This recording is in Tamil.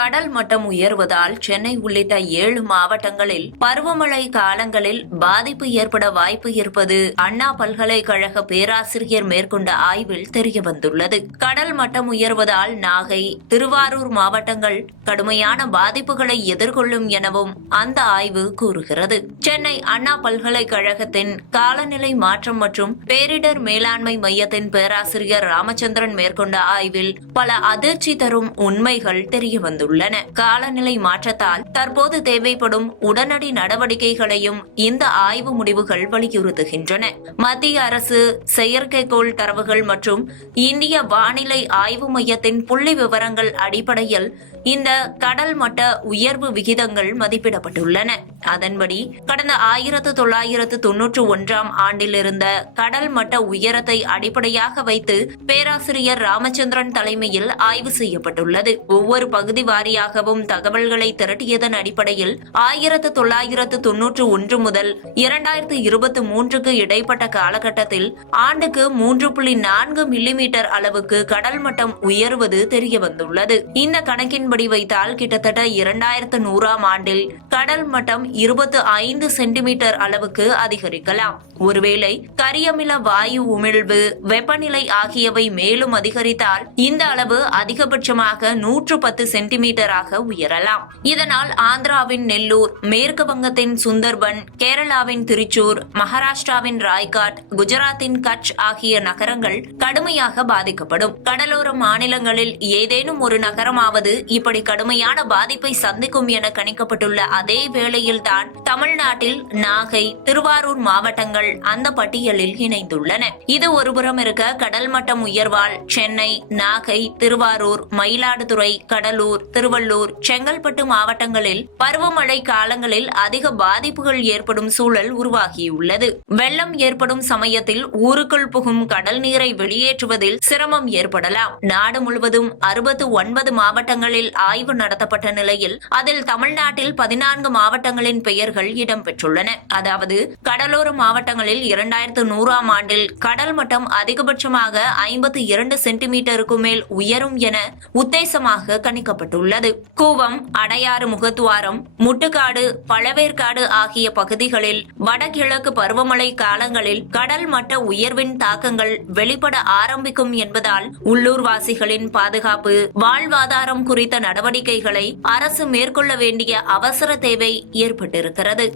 கடல் மட்டம் உயர்வதால் சென்னை உள்ளிட்ட 7 மாவட்டங்களில் பருவமழை காலங்களில் பாதிப்பு ஏற்பட வாய்ப்பு இருப்பது அண்ணா பல்கலைக்கழக பேராசிரியர் மேற்கொண்ட ஆய்வில் தெரியவந்துள்ளது. கடல் மட்டம் உயர்வதால் நாகை, திருவாரூர் மாவட்டங்கள் கடுமையான பாதிப்புகளை எதிர்கொள்ளும் எனவும் அந்த ஆய்வு கூறுகிறது. சென்னை அண்ணா பல்கலைக்கழகத்தின் காலநிலை மாற்றம் மற்றும் பேரிடர் மேலாண்மை மையத்தின் பேராசிரியர் ராமச்சந்திரன் மேற்கொண்ட ஆய்வில் பல அதிர்ச்சி தரும் உண்மைகள் தெரியவந்துள்ளன. காலநிலை மாற்றத்தால் தற்போது தேவைப்படும் உடனடி நடவடிக்கைகளையும் இந்த ஆய்வு முடிவுகள் வலியுறுத்துகின்றன. மத்திய அரசு செயற்கைக்கோள் தரவுகள் மற்றும் இந்திய வானிலை ஆய்வு மையத்தின் புள்ளி விவரங்கள் அடிப்படையில் இந்த கடல் மட்ட உயர்வு விகிதங்கள் மதிப்பிடப்பட்டுள்ளன. அதன்படி கடந்த 1991 ஆண்டில் இருந்த கடல் மட்ட உயரத்தை அடிப்படையாக வைத்து பேராசிரியர் ராமச்சந்திரன் தலைமையில் ஆய்வு செய்யப்பட்டுள்ளது. ஒவ்வொரு பகுதி வாரியாகவும் தகவல்களை திரட்டியதன் அடிப்படையில் 1991 முதல் 2023க்கு இடைப்பட்ட காலகட்டத்தில் ஆண்டுக்கு 3.4 மில்லிமீட்டர் அளவுக்கு கடல் மட்டம் உயர்வது தெரியவந்துள்ளது. இந்த கணக்கின்படி வைத்தால் கிட்டத்தட்ட 2100 ஆண்டில் கடல் மட்டம் 25 சென்டிமீட்டர் அளவுக்கு அதிகரிக்கலாம். ஒருவேளை கரியமில வாயு உமிழ்வு, வெப்பநிலை ஆகியவை மேலும் அதிகரித்தால் இந்த அளவு அதிகபட்சமாக 110 சென்டிமீட்டராக உயரலாம். இதனால் ஆந்திராவின் நெல்லூர், மேற்கு வங்கத்தின் சுந்தர்பன், கேரளாவின் திருச்சூர், மகாராஷ்டிராவின் ராய்காட், குஜராத்தின் கட்ச் ஆகிய நகரங்கள் கடுமையாக பாதிக்கப்படும். கடலோர மாநிலங்களில் ஏதேனும் ஒரு நகரமாவது இப்படி கடுமையான பாதிப்பை சந்திக்கும் என கணிக்கப்பட்டுள்ள அதே வேளையில்தான் தமிழ்நாட்டில் நாகை, திருவாரூர் மாவட்டங்கள் அந்த பட்டியலில் இணைந்துள்ளன. இது ஒருபுறம் இருக்க, கடல் மட்டம் உயர்வால் சென்னை, நாகை, திருவாரூர், மயிலாடுதுறை, கடலூர், திருவள்ளூர், செங்கல்பட்டு மாவட்டங்களில் பருவமழை காலங்களில் அதிக பாதிப்புகள் ஏற்படும் சூழல் உருவாகியுள்ளது. வெள்ளம் ஏற்படும் சமயத்தில் ஊருக்குள் புகும் கடல் நீரை வெளியேற்றுவதில் சிரமம் ஏற்படலாம். நாடு முழுவதும் 69 மாவட்டங்களில் ஆய்வு நடத்தப்பட்ட நிலையில் அதில் தமிழ்நாட்டில் 14 மாவட்டங்களின் பெயர்கள் இடம்பெற்றுள்ளன. அதாவது கடலோர மாவட்டங்களில் 2100 ஆண்டில் கடல் மட்டம் அதிகபட்சமாக 52 சென்டிமீட்டருக்கு மேல் உயரும் என உத்தேசமாக கணிக்கப்பட்டுள்ளது. கூவம், அடையாறு முகத்துவாரம், முட்டுக்காடு, பழவேற்காடு ஆகிய பகுதிகளில் வடகிழக்கு பருவமழை காலங்களில் கடல் மட்ட உயர்வின் தாக்கங்கள் வெளிப்பட ஆரம்பிக்கும் என்பதால் உள்ளூர்வாசிகளின் பாதுகாப்பு, வாழ்வாதாரம் குறித்த நடவடிக்கைகளை அரசு மேற்கொள்ள வேண்டிய அவசர தேவை ஏற்பட்டிருக்கிறது.